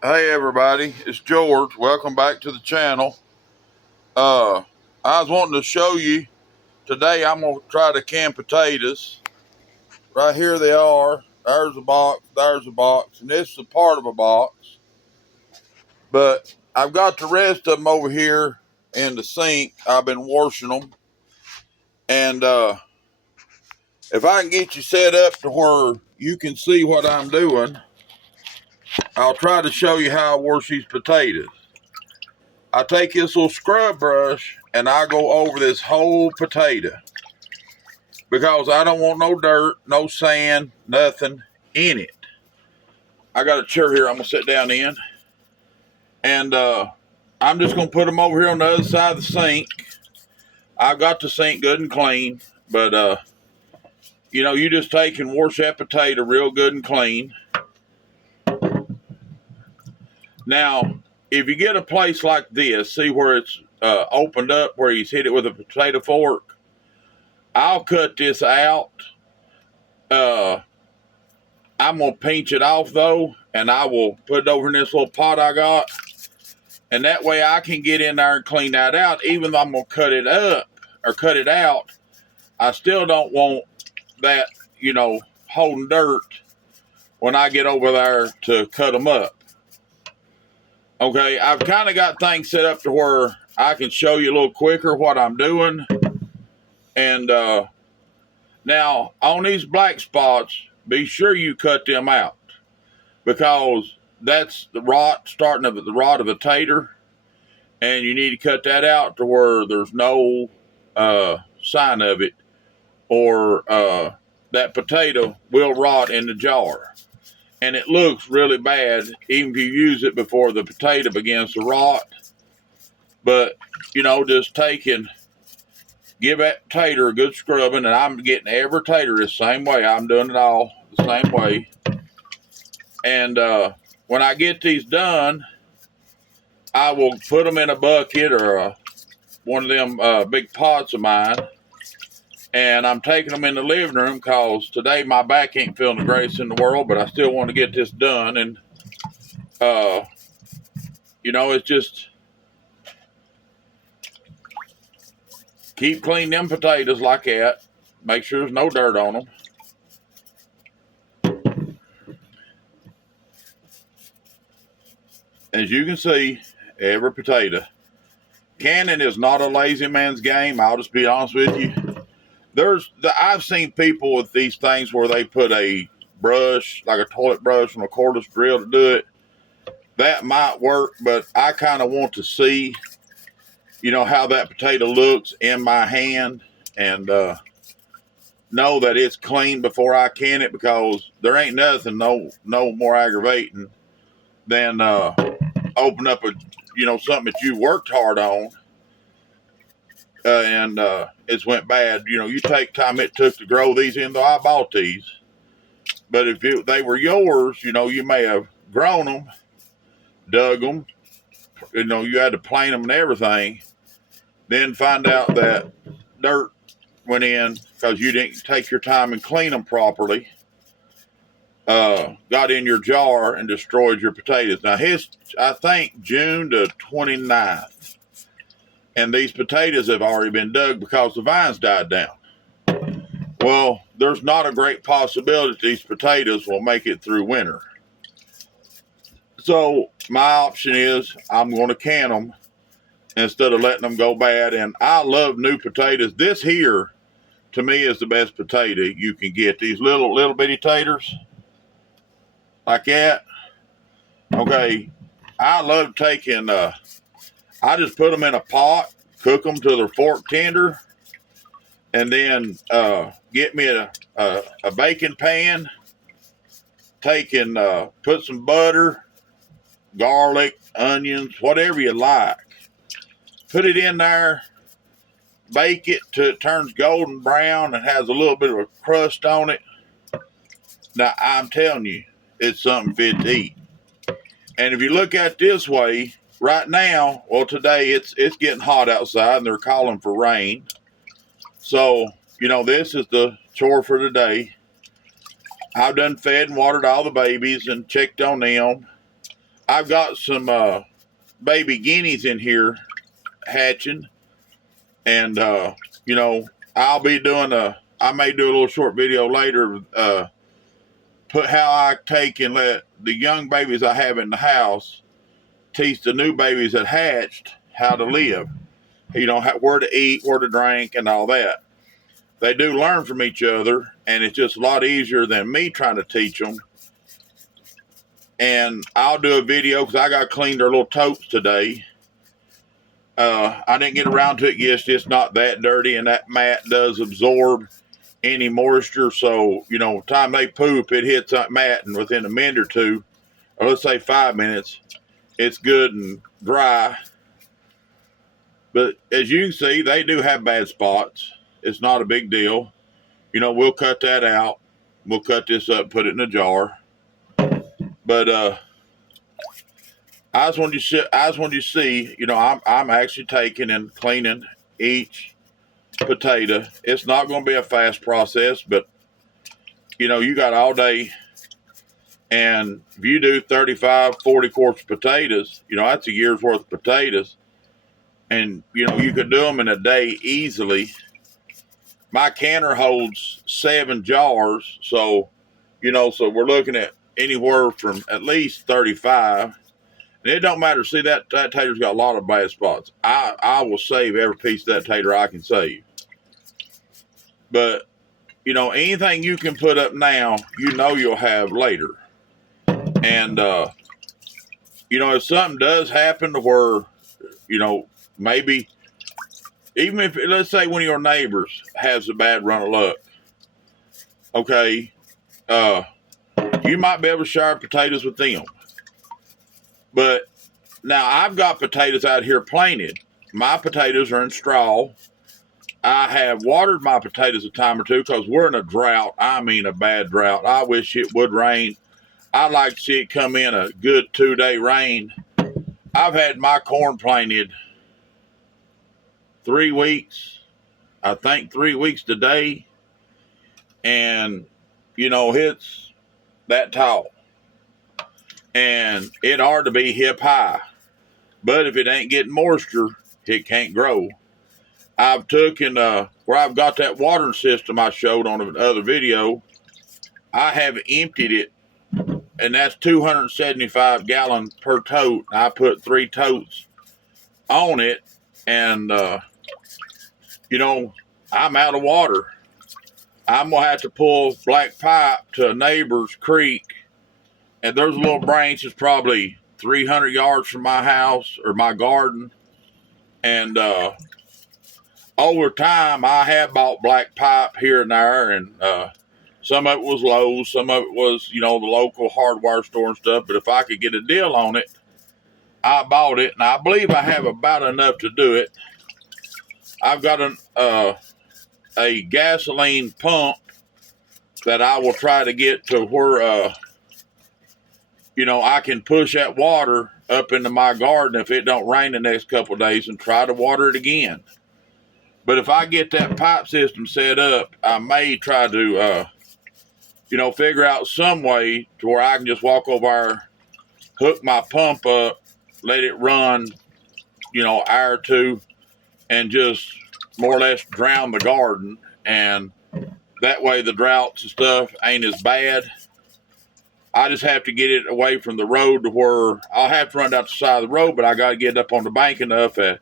Hey everybody, it's George. Welcome back to the channel. Uh, I was wanting to show you today. I'm gonna try to can potatoes. Right here they are. There's a box. There's a box, and this is a part of a box. But I've got the rest of them over here in the sink. I've been washing them, and if I can get you set up to where you can see what I'm doing, I'll try to show you how I wash these potatoes. I take this little scrub brush and I go over this whole potato because I don't want no dirt, no sand, nothing in it. I got a chair here I'm going to sit down in, and I'm just going to put them over here on the other side of the sink. I've got the sink good and clean, but you just take and wash that potato real good and clean. Now, if you get a place like this, see where it's opened up, where he's hit it with a potato fork, I'll cut this out. I'm going to pinch it off though, and I will put it over in this little pot I got. And that way I can get in there and clean that out. Even though I'm going to cut it up or cut it out, I still don't want that, holding dirt when I get over there to cut them up. Okay, I've kind of got things set up to where I can show you a little quicker what I'm doing. And now on these black spots, be sure you cut them out, because that's the rot, starting of the rot of the tater, and you need to cut that out to where there's no sign of it, or that potato will rot in the jar. And it looks really bad, even if you use it before the potato begins to rot. But, just take and give that tater a good scrubbing, and I'm getting every tater the same way. I'm doing it all the same way. And when I get these done, I will put them in a bucket or one of them big pots of mine, and I'm taking them in the living room because today my back ain't feeling the greatest in the world, but I still want to get this done. And it's just keep cleaning them potatoes like that. Make sure there's no dirt on them. As you can see, every potato. Canning is not a lazy man's game. I'll just be honest with you. I've seen people with these things where they put a brush, like a toilet brush on a cordless drill to do it. That might work, but I kind of want to see, how that potato looks in my hand, and know that it's clean before I can it, because there ain't nothing no more aggravating than open up something that you worked hard on, and it's went bad. You take time it took to grow these in, though I bought these. But if they were yours, you may have grown them, dug them, you had to plant them and everything, then find out that dirt went in because you didn't take your time and clean them properly, got in your jar and destroyed your potatoes. Now, I think, June the 29th, and these potatoes have already been dug because the vines died down. Well, there's not a great possibility these potatoes will make it through winter. So my option is I'm going to can them instead of letting them go bad. And I love new potatoes. This here, to me, is the best potato you can get. These little bitty taters like that. Okay, I love taking. I just put them in a pot, cook them till they're fork tender, and then get me a baking pan. Take and put some butter, garlic, onions, whatever you like. Put it in there, bake it till it turns golden brown and has a little bit of a crust on it. Now, I'm telling you, it's something fit to eat. And if you look at it this way, right now, well, today it's getting hot outside and they're calling for rain. So, this is the chore for today. I've done fed and watered all the babies and checked on them. I've got some baby guineas in here hatching, and you know, I'll be doing I may do a little short video later, put how I take and let the young babies I have in the house teach the new babies that hatched how to live, you know, where to eat, where to drink, and all that. They do learn from each other, and it's just a lot easier than me trying to teach them. And I'll do a video because I got to clean their little totes today. I didn't get around to it yet. It's not that dirty, and that mat does absorb any moisture. So, you know, time they poop, it hits that mat, and within a minute or two, or let's say 5 minutes, it's good and dry. But as you can see, they do have bad spots. It's not a big deal. You know, we'll cut that out. We'll cut this up, put it in a jar. But I just wanted you to see, you know, I'm actually taking and cleaning each potato. It's not going to be a fast process, but you know, you got all day. And if you do 35, 40 quarts of potatoes, you know, that's a year's worth of potatoes. And, you know, you could do them in a day easily. My canner holds 7 jars. So, you know, so we're looking at anywhere from at least 35. And it don't matter. See, that tater's got a lot of bad spots. I will save every piece of that tater I can save. But, you know, anything you can put up now, you know you'll have later. And, you know, if something does happen to where, you know, maybe, even if, let's say one of your neighbors has a bad run of luck, okay, you might be able to share potatoes with them. But now I've got potatoes out here planted. My potatoes are in straw. I have watered my potatoes a time or two because we're in a drought. I mean a bad drought. I wish it would rain. I'd like to see it come in a good 2-day rain. I've had my corn planted 3 weeks. I think 3 weeks today. And, you know, it's that tall. And it ought to be hip high. But if it ain't getting moisture, it can't grow. I've taken, where I've got that watering system I showed on another video, I have emptied it, and that's 275 gallons per tote. I put 3 totes on it, and, you know, I'm out of water. I'm going to have to pull black pipe to a neighbor's creek, and there's a little branch that's probably 300 yards from my house or my garden, and over time, I have bought black pipe here and there, and some of it was Lowe's, some of it was, you know, the local hardware store and stuff. But if I could get a deal on it, I bought it, and I believe I have about enough to do it. I've got a gasoline pump that I will try to get to where, you know, I can push that water up into my garden if it don't rain the next couple of days and try to water it again. But if I get that pipe system set up, I may try to, you know, figure out some way to where I can just walk over there, hook my pump up, let it run, you know, hour or two, and just more or less drown the garden. And that way the droughts and stuff ain't as bad. I just have to get it away from the road to where I'll have to run down the side of the road, but I got to get it up on the bank enough that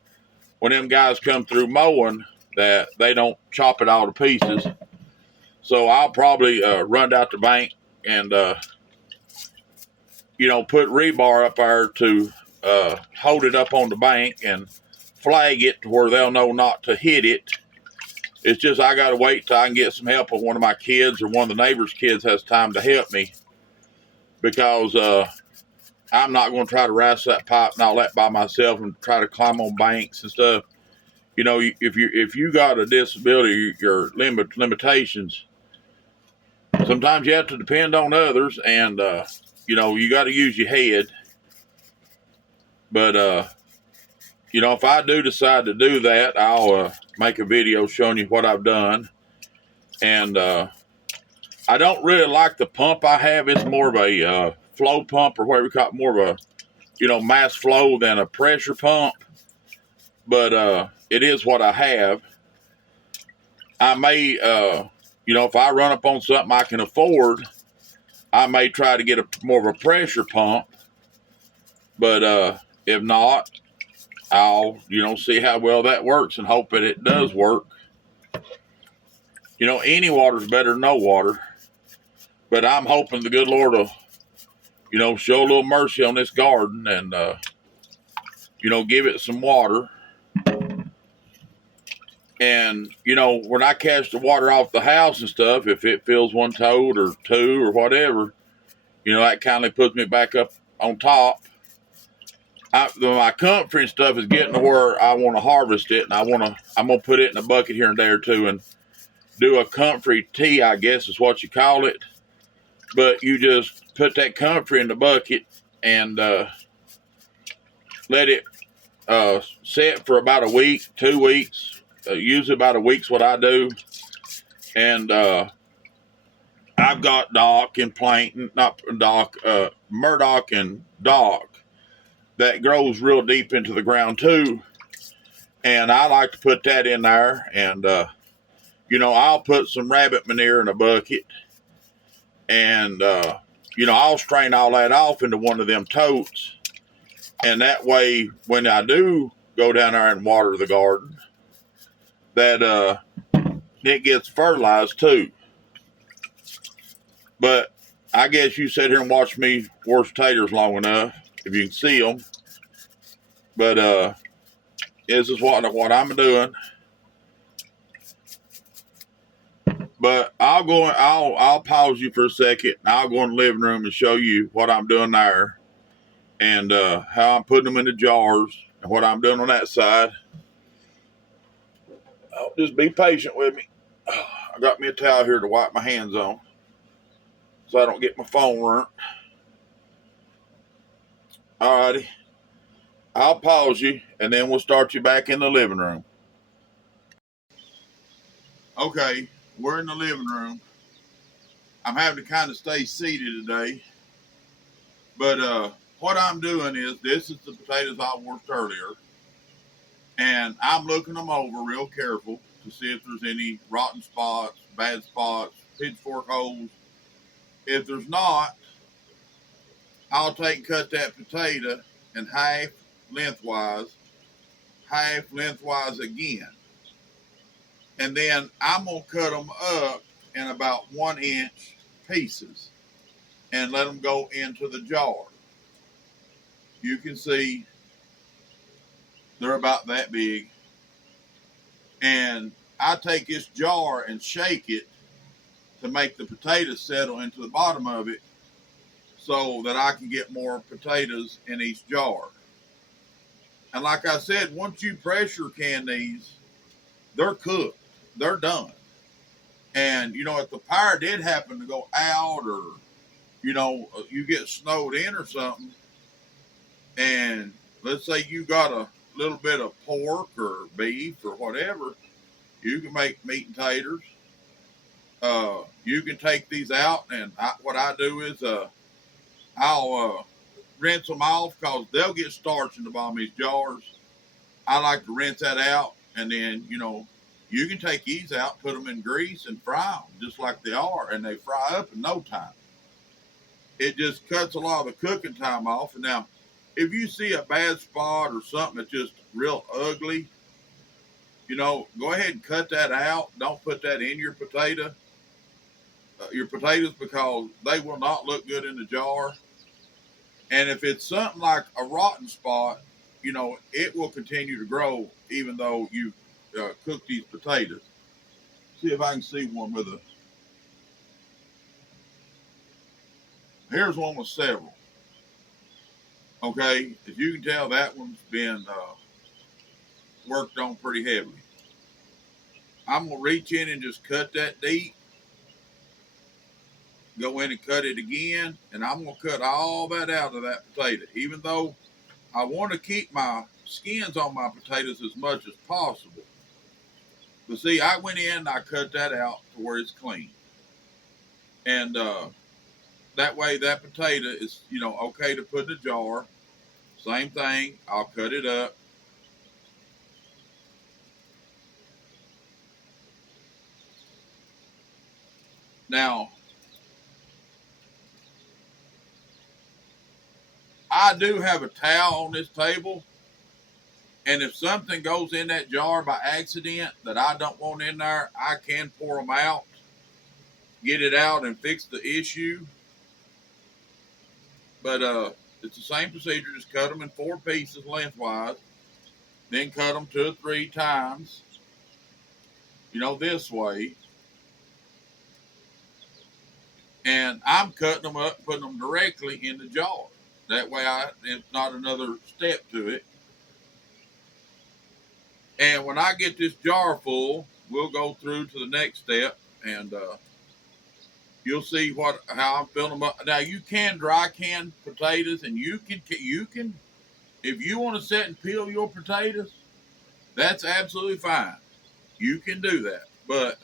when them guys come through mowing, that they don't chop it all to pieces. So I'll probably run out the bank and, you know, put rebar up there to hold it up on the bank and flag it to where they'll know not to hit it. It's just I got to wait till I can get some help with one of my kids or one of the neighbor's kids has time to help me, because I'm not going to try to wrestle that pipe and all that by myself and try to climb on banks and stuff. You know, if you got a disability, your limitations, sometimes you have to depend on others, and you know, you got to use your head. But you know, if I do decide to do that, I'll make a video showing you what I've done. And I don't really like the pump I have. It's more of a flow pump, or whatever you call it, more of a mass flow than a pressure pump, but it is what I have. I may, if I run up on something I can afford, I may try to get more of a pressure pump, but if not, I'll, see how well that works and hope that it does work. Any water's better than no water, but I'm hoping the good Lord will, show a little mercy on this garden and, give it some water. And, when I catch the water off the house and stuff, if it fills one toad or two or whatever, that kind of puts me back up on top. My comfrey and stuff is getting to where I want to harvest it, and I'm gonna put it in a bucket here and there too, and do a comfrey tea, I guess is what you call it. But you just put that comfrey in the bucket and let it set for about a week, 2 weeks. Usually about a week's what I do, and I've got Doc and Plankton, not Doc, Murdoch and Doc that grows real deep into the ground too. And I like to put that in there, and I'll put some rabbit manure in a bucket, and I'll strain all that off into one of them totes, and that way when I do go down there and water the garden, that it gets fertilized too. But I guess you sit here and watch me wash taters long enough, if you can see them. But this is what I'm doing. But I'll pause you for a second. I'll go in the living room and show you what I'm doing there, and how I'm putting them into jars, and what I'm doing on that side. Oh, just be patient with me. I got me a towel here to wipe my hands on, so I don't get my phone burnt. Alrighty. I'll pause you, and then we'll start you back in the living room. Okay, we're in the living room. I'm having to kind of stay seated today. But what I'm doing is, this is the potatoes I washed earlier. And I'm looking them over real careful to see if there's any rotten spots, bad spots, pitchfork holes. If there's not, I'll take and cut that potato in half lengthwise again. And then I'm going to cut them up in about 1-inch pieces and let them go into the jar. You can see they're about that big. And I take this jar and shake it to make the potatoes settle into the bottom of it, so that I can get more potatoes in each jar. And like I said, once you pressure can these, they're cooked. They're done. And, if the power did happen to go out, or, you get snowed in or something, and let's say you got a little bit of pork or beef or whatever, you can make meat and taters. You can take these out, and what I do is I'll rinse them off, because they'll get starch in the bottom of these jars. I like to rinse that out, and then, you can take these out, put them in grease, and fry them just like they are, and they fry up in no time. It just cuts a lot of the cooking time off. And now, if you see a bad spot or something that's just real ugly, go ahead and cut that out. Don't put that in your potatoes, because they will not look good in the jar. And if it's something like a rotten spot, it will continue to grow even though you cook these potatoes. See if I can see one with a. Here's one with several. Okay, as you can tell, that one's been worked on pretty heavily. I'm gonna reach in and just cut that deep. Go in and cut it again, and I'm gonna cut all that out of that potato, even though I want to keep my skins on my potatoes as much as possible. But see, I went in and I cut that out to where it's clean. And that way that potato is, okay to put in a jar. Same thing, I'll cut it up. Now, I do have a towel on this table, and if something goes in that jar by accident that I don't want in there, I can pour them out, get it out, and fix the issue. But it's the same procedure. Just cut them in 4 pieces lengthwise, then cut them 2 or 3 times, this way. And I'm cutting them up, putting them directly in the jar. That way, it's not another step to it. And when I get this jar full, we'll go through to the next step, and you'll see how I'm filling them up. Now you can dry can potatoes, and you can if you want to sit and peel your potatoes, that's absolutely fine. You can do that, but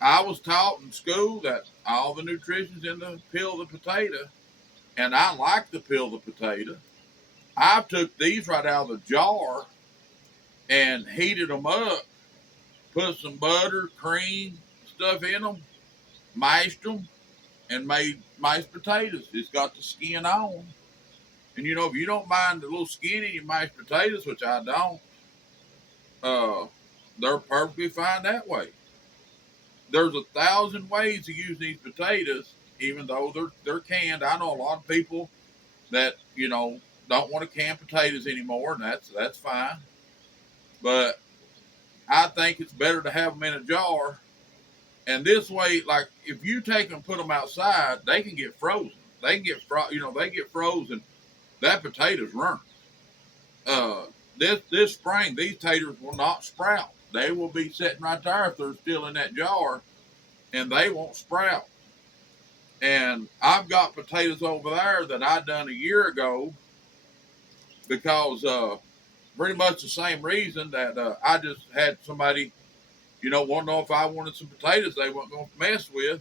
I was taught in school that all the nutrition's in the peel the potato, and I like to peel the potato. I took these right out of the jar and heated them up, put some butter, cream, stuff in them, mashed them, and made mashed potatoes. It's got the skin on. And if you don't mind the little skin in your mashed potatoes, which I don't, they're perfectly fine that way. There's 1,000 ways to use these potatoes, even though they're canned. I know a lot of people that don't want to can potatoes anymore, and that's fine. But I think it's better to have them in a jar. And this way, like if you take them and put them outside, they can get frozen. They can get they get frozen. That potatoes run. This spring, these taters will not sprout. They will be sitting right there if they're still in that jar, and they won't sprout. And I've got potatoes over there that I done a year ago because pretty much the same reason that I just had somebody, want to know if I wanted some potatoes they weren't going to mess with.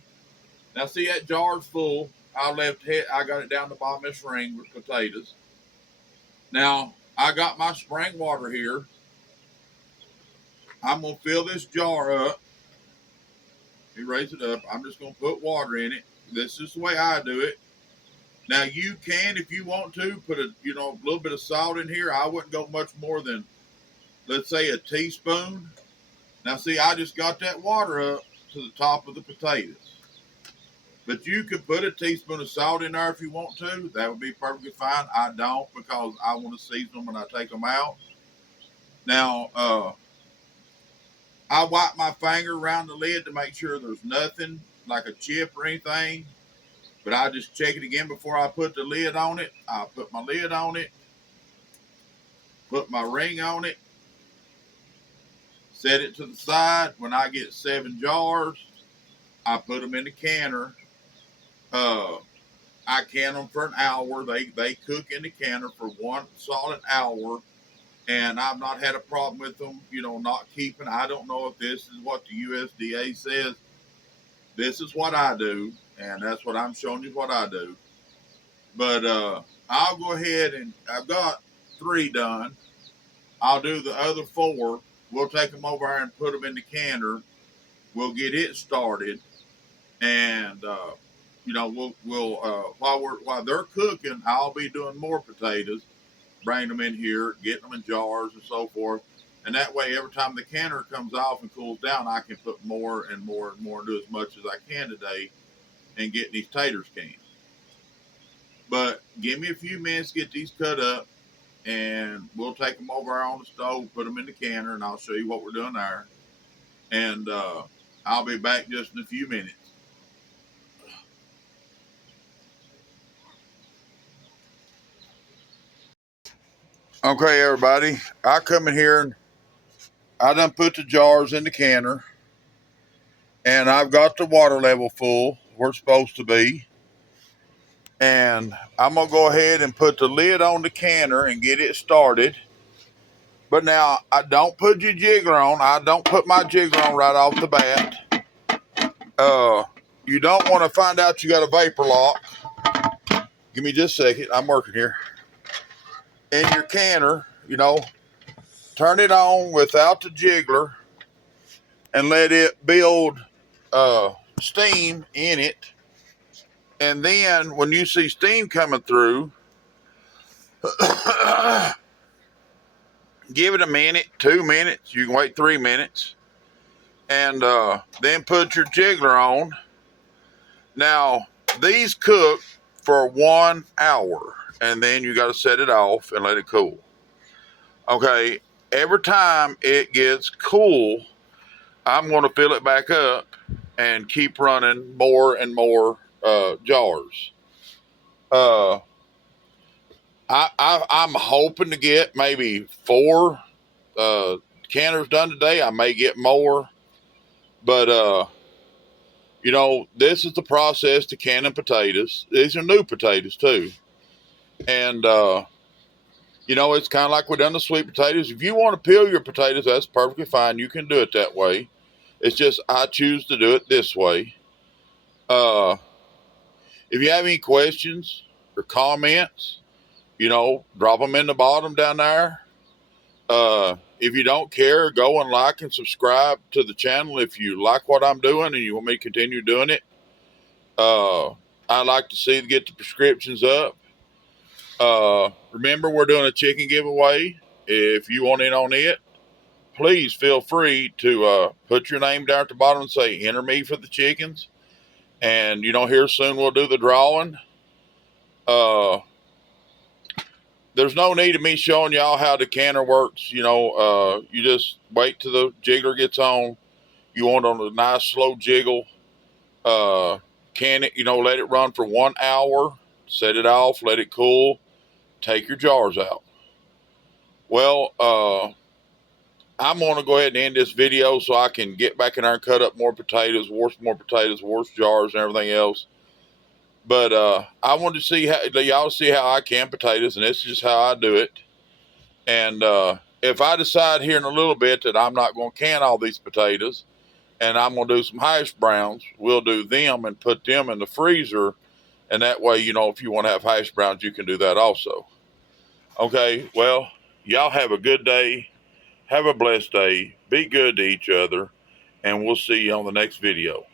Now, see that jar's full. I got it down the bottom of this ring with potatoes. Now, I got my spring water here. I'm going to fill this jar up. Let me raise it up. I'm just going to put water in it. This is the way I do it. Now, you can, if you want to, put a little bit of salt in here. I wouldn't go much more than, let's say, a teaspoon. Now, see, I just got that water up to the top of the potatoes. But you could put a teaspoon of salt in there if you want to. That would be perfectly fine. I don't because I want to season them when I take them out. Now, I wipe my finger around the lid to make sure there's nothing like a chip or anything. But I just check it again before I put the lid on it. I put my lid on it, put my ring on it, set it to the side. When I get 7 jars, I put them in the canner. I can them for an hour. They cook in the canner for 1 solid hour. And I've not had a problem with them, not keeping. I don't know if this is what the USDA says. This is what I do, and that's what I'm showing you what I do. But I'll go ahead and I've got 3 done. I'll do the other 4. We'll take them over there and put them in the canner. We'll get it started, and while they're cooking, I'll be doing more potatoes. Bring them in here, getting them in jars and so forth. And that way, every time the canner comes off and cools down, I can put more and more and more and do as much as I can today and get these taters canned. But give me a few minutes to get these cut up, and we'll take them over on the stove, put them in the canner, and I'll show you what we're doing there. And I'll be back just in a few minutes. Okay, everybody, I come in here and I done put the jars in the canner, and I've got the water level full where it's supposed to be. And I'm going to go ahead and put the lid on the canner and get it started. But now, I don't put your jiggler on. I don't put my jiggler on right off the bat. You don't want to find out you got a vapor lock. Give me just a second. I'm working here. in your canner, you know, turn it on without the jiggler and let it build steam in it. And then when you see steam coming through, give it a minute, 2 minutes. You can wait 3 minutes. And then put your jiggler on. Now, these cook for 1 hour. And then you got to set it off and let it cool. Okay, every time it gets cool, I'm going to fill it back up and keep running more and more jars. I'm hoping to get maybe 4 canners done today. I may get more, but you know, this is the process to canning potatoes. These are new potatoes too, and you know, it's kind of like we done the sweet potatoes. If you want to peel your potatoes, that's perfectly fine. You can do it that way. It's just I choose to do it this way. Uh, if you have any questions or comments, you know, drop them in the bottom down there. If you don't care, go and like and subscribe to the channel if you like what I'm doing and you want me to continue doing it. I'd like to see get the prescriptions up. Remember, we're doing a chicken giveaway. If you want in on it, please feel free to put your name down at the bottom and say, enter me for the chickens. And, you know, here soon we'll do the drawing. There's no need of me showing y'all how the canner works. You know, you just wait till the jiggler gets on. You want on a nice slow jiggle. Can it, you know, let it run for 1 hour. Set it off, let it cool. Take your jars out. Well, I'm going to go ahead and end this video so I can get back in there and cut up more potatoes, wash more potatoes, wash jars and everything else. But I wanted to see how y'all see how I can potatoes, and this is just how I do it. And if I decide here in a little bit that I'm not going to can all these potatoes and I'm going to do some hash browns, we'll do them and put them in the freezer. And that way, you know, if you want to have hash browns, you can do that also. Okay, well, y'all have a good day. Have a blessed day. Be good to each other. And we'll see you on the next video.